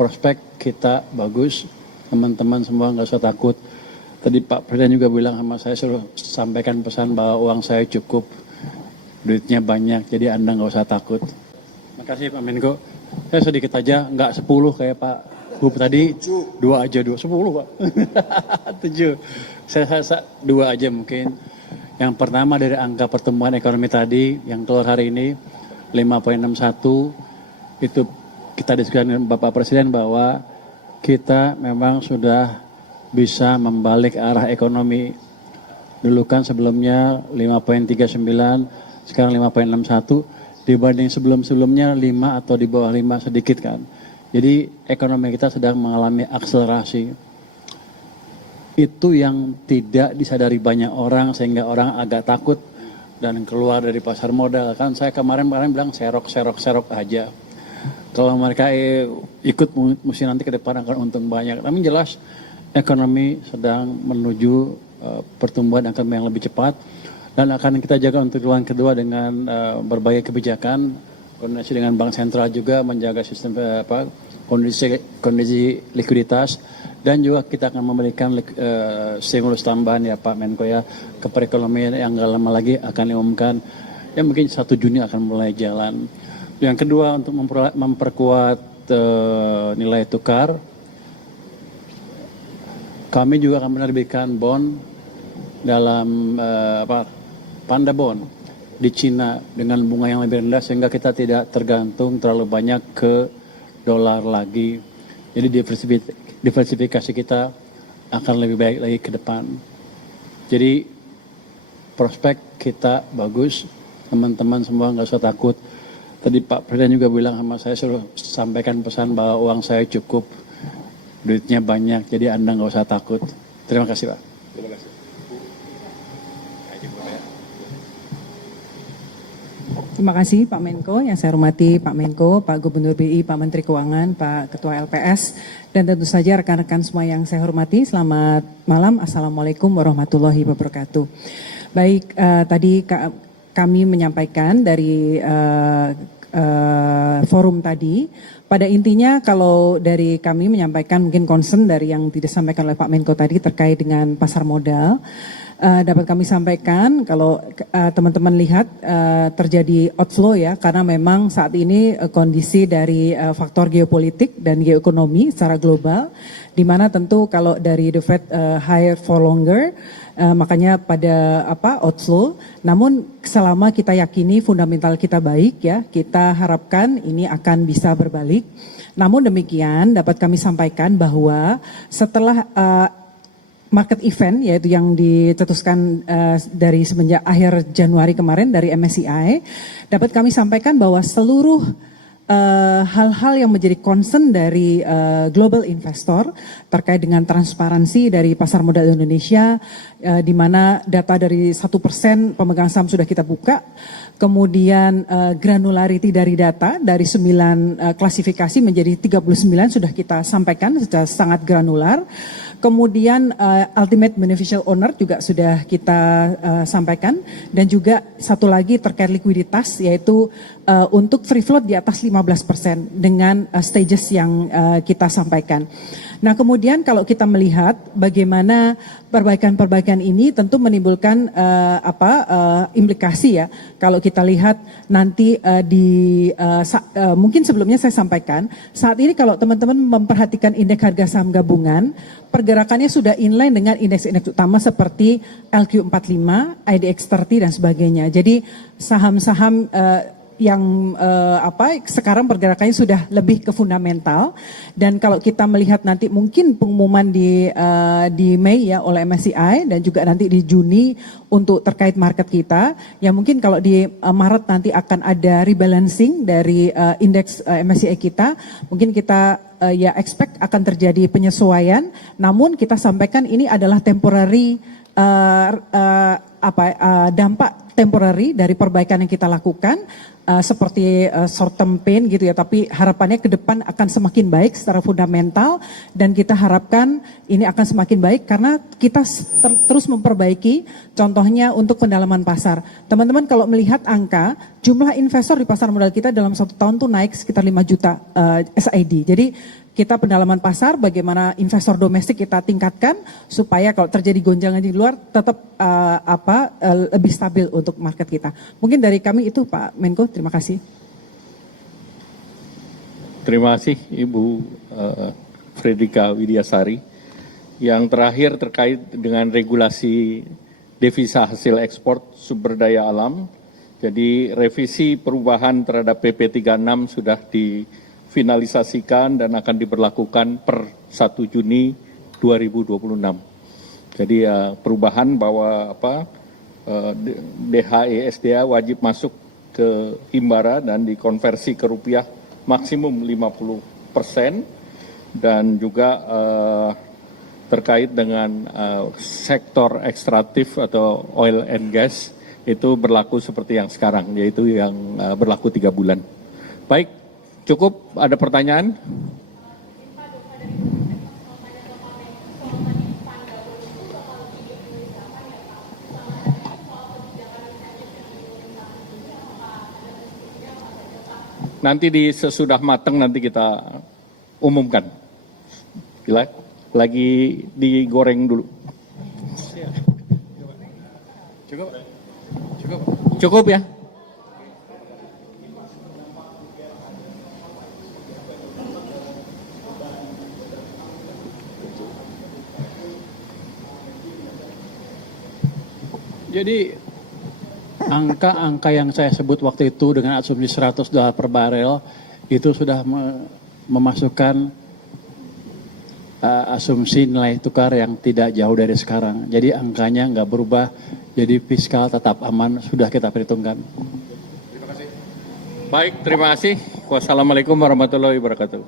prospek kita bagus, teman-teman semua nggak usah takut. Tadi Pak Presiden juga bilang sama saya, suruh sampaikan pesan bahwa uang saya cukup, duitnya banyak, jadi Anda nggak usah takut. Makasih Pak Menko. Saya sedikit aja, nggak 10 kayak Pak Gub tadi, 2 aja, 10 Pak. 7. Saya 2 aja mungkin. Yang pertama dari angka pertumbuhan ekonomi tadi yang keluar hari ini 5,61, itu kita diskusikan dengan Bapak Presiden bahwa kita memang sudah bisa membalik arah ekonomi. Dulu kan sebelumnya 5,39, sekarang 5,61, dibanding sebelum-sebelumnya 5 atau di bawah 5 sedikit kan. Jadi ekonomi kita sedang mengalami akselerasi. Itu yang tidak disadari banyak orang sehingga orang agak takut dan keluar dari pasar modal. Kan saya kemarin bilang serok aja. Kalau mereka ikut mesti nanti ke depan akan untung banyak. Tapi jelas ekonomi sedang menuju pertumbuhan ekonomi yang lebih cepat dan akan kita jaga untuk ruang kedua dengan berbagai kebijakan, koordinasi dengan Bank Sentral juga menjaga sistem kondisi likuiditas, dan juga kita akan memberikan stimulus tambahan ya Pak Menko ya ke perekonomian yang nggak lama lagi akan diumumkan, ya mungkin 1 Juni akan mulai jalan. Yang kedua untuk memperkuat nilai tukar, kami juga akan menerbitkan bond dalam panda bond di Cina dengan bunga yang lebih rendah sehingga kita tidak tergantung terlalu banyak ke dolar lagi. Jadi diversifikasi kita akan lebih baik lagi ke depan. Jadi prospek kita bagus, teman-teman semua nggak usah takut. Tadi Pak Presiden juga bilang sama saya, suruh sampaikan pesan bahwa uang saya cukup, duitnya banyak, jadi Anda nggak usah takut. Terima kasih Pak. Terima kasih. Terima kasih Pak Menko, yang saya hormati Pak Menko, Pak Gubernur BI, Pak Menteri Keuangan, Pak Ketua LPS, dan tentu saja rekan-rekan semua yang saya hormati. Selamat malam, Assalamualaikum warahmatullahi wabarakatuh. Baik, tadi kami menyampaikan dari forum tadi, pada intinya kalau dari kami menyampaikan mungkin concern dari yang tidak disampaikan oleh Pak Menko tadi terkait dengan pasar modal. Dapat kami sampaikan kalau teman-teman lihat terjadi outflow ya, karena memang saat ini kondisi dari faktor geopolitik dan geoekonomi secara global, di mana tentu kalau dari the Fed higher for longer, makanya pada outflow. Namun selama kita yakini fundamental kita baik ya, kita harapkan ini akan bisa berbalik. Namun demikian dapat kami sampaikan bahwa setelah market event yaitu yang dicetuskan dari semenjak akhir Januari kemarin dari MSCI, dapat kami sampaikan bahwa seluruh hal-hal yang menjadi concern dari global investor terkait dengan transparansi dari pasar modal Indonesia, di mana data dari 1% pemegang saham sudah kita buka, kemudian granularity dari data dari 9 klasifikasi menjadi 39 sudah kita sampaikan secara sangat granular. Kemudian ultimate beneficial owner juga sudah kita sampaikan, dan juga satu lagi terkait likuiditas yaitu untuk free float di atas 15% dengan stages yang kita sampaikan. Nah kemudian kalau kita melihat bagaimana perbaikan-perbaikan ini tentu menimbulkan implikasi ya. Kalau kita lihat nanti mungkin sebelumnya saya sampaikan, saat ini kalau teman-teman memperhatikan indeks harga saham gabungan, pergerakannya sudah inline dengan indeks-indeks utama seperti LQ45, IDX30 dan sebagainya. Jadi saham-saham yang sekarang pergerakannya sudah lebih ke fundamental, dan kalau kita melihat nanti mungkin pengumuman di Mei ya oleh MSCI dan juga nanti di Juni untuk terkait market kita, ya mungkin kalau di Maret nanti akan ada rebalancing dari indeks MSCI kita, mungkin kita ya expect akan terjadi penyesuaian, namun kita sampaikan ini adalah temporary dampak temporary dari perbaikan yang kita lakukan, seperti short term pain gitu ya, tapi harapannya ke depan akan semakin baik secara fundamental, dan kita harapkan ini akan semakin baik karena kita terus memperbaiki, contohnya untuk pendalaman pasar. Teman-teman kalau melihat angka, jumlah investor di pasar modal kita dalam 1 tahun tuh naik sekitar 5 juta SID. Jadi kita pendalaman pasar, bagaimana investor domestik kita tingkatkan supaya kalau terjadi gonjangan di luar tetap lebih stabil untuk market kita. Mungkin dari kami itu Pak Menko, terima kasih. Terima kasih Ibu Fredrika Widiasari. Yang terakhir terkait dengan regulasi devisa hasil ekspor sumber daya alam. Jadi revisi perubahan terhadap PP 36 sudah difinalisasikan dan akan diberlakukan per 1 Juni 2026. Jadi perubahan bahwa DHE SDA wajib masuk ke Himbara dan dikonversi ke rupiah maksimum 50% dan juga terkait dengan sektor ekstraktif atau oil and gas itu berlaku seperti yang sekarang, yaitu yang berlaku 3 bulan. Baik, cukup. Ada pertanyaan? Nanti sesudah matang nanti kita umumkan. Lagi digoreng dulu. Cukup ya? Jadi angka-angka yang saya sebut waktu itu dengan asumsi $100 per barel itu sudah memasukkan asumsi nilai tukar yang tidak jauh dari sekarang. Jadi angkanya nggak berubah, jadi fiskal tetap aman, sudah kita perhitungkan. Terima kasih. Baik, terima kasih. Wassalamualaikum warahmatullahi wabarakatuh.